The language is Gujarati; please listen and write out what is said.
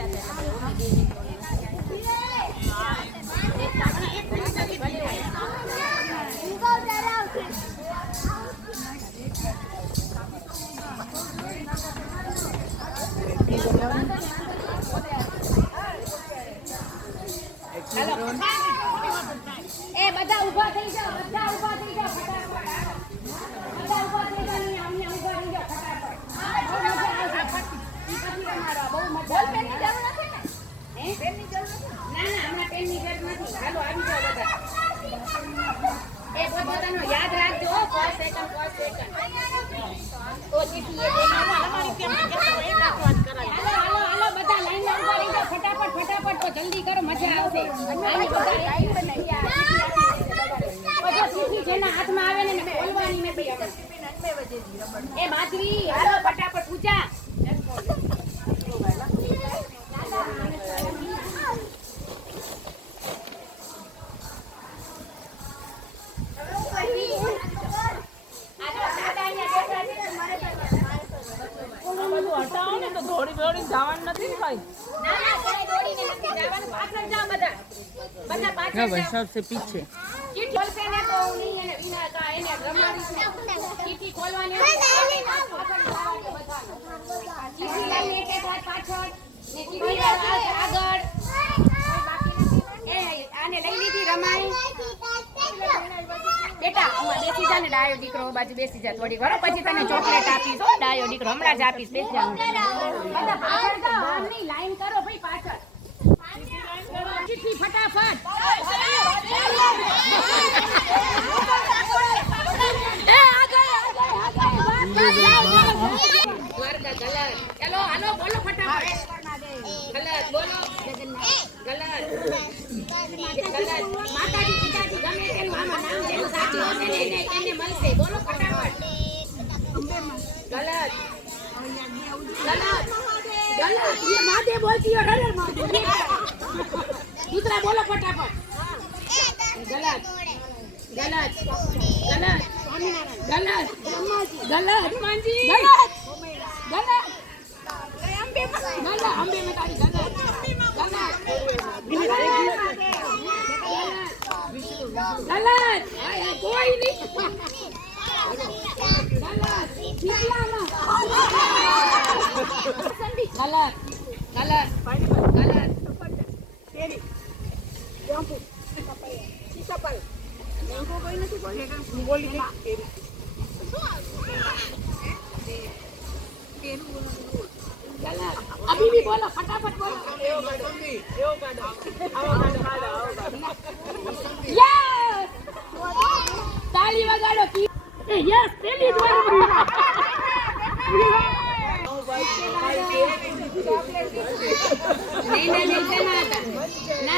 એ બધા ઊભા થઈ જાઓ, બધા ઊભા થઈ જાઓ ફટાફટ. બધા ઊભા થઈ જાઓ ને અમને ઊભા થઈ જાઓ ફટાફટ. બહુ મજા આવશે. બહુ મજા. પેનની જરૂર નથી ને? હે? પેનની જરૂર નથી? ના ના, હમણાં પેનની જરૂર નથી. હાલો આવી જાઓ બધા. એ પોતાનો યાદ રાખજો. ફર્સ્ટ સેકન્ડ તો ચીઠી એ અમારી કેમ હાલો બધા લાઈનમાં ઊભા રહી જાઓ ફટાફટ તો જલ્દી કરો, મજા આવશે. જેના હાથમાં આવે ને બોલવાની નથી. એ માધવી હાલો ફટાફટ પૂજા. દોડી જવાનું નથી ભાઈ. ના ના, કોઈ દોડીને નથી જવાનું. પાછળ જાઓ બધા. બધા પાછળ જાઓ. ભાઈ सबसे पीछे. ચીઠી ખોલશે ને તો હું નહીં એને વિના કા એને રમાડીશ ને. ચીઠી ખોલવાની હોય તો પાછળ જવાનું બધાને. ચીઠી લઈને એક હાથ પાછળ ને ચીઠી આગળ. એ આને લઈ લીધી રમાઈ. બેટા હું બેસી જા ને ડાયો દીકરો બાજુ બેસી જા થોડી વાર પછી તને ચોકલેટ આપીશ. હો ડાયો દીકરો હમણાં જ આપીશ. બેસી જા. બધા પાછળ જાઓ. આમની લાઈન કરો ભાઈ પાછળ. ચીઠી ફટાફટ. એ આગળ દ્વારકા ગલત. ચલો હાલો બોલો ફટાફટ. ગલત બોલો. ગલત. માતાજી પિતાજી ગમે તેનું આમાં નામ જેનું સાચું હશે ને એને મળશે. બોલો ફટાફટ. ગલત. ये माते बोलती है डर माते. दूसरा बोलो फटाफट. गलत. हनुमान जी. गलत. अंबे में तारी गलत. गलत. कोई नहीं. गलत. अभी भी बोलो फटाफट बोलो. यस ताली वगाड़ो. यस पहली बार नहीं